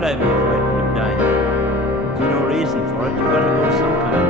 should I be frightened of dying? There's no reason for it. You've got to go sometime.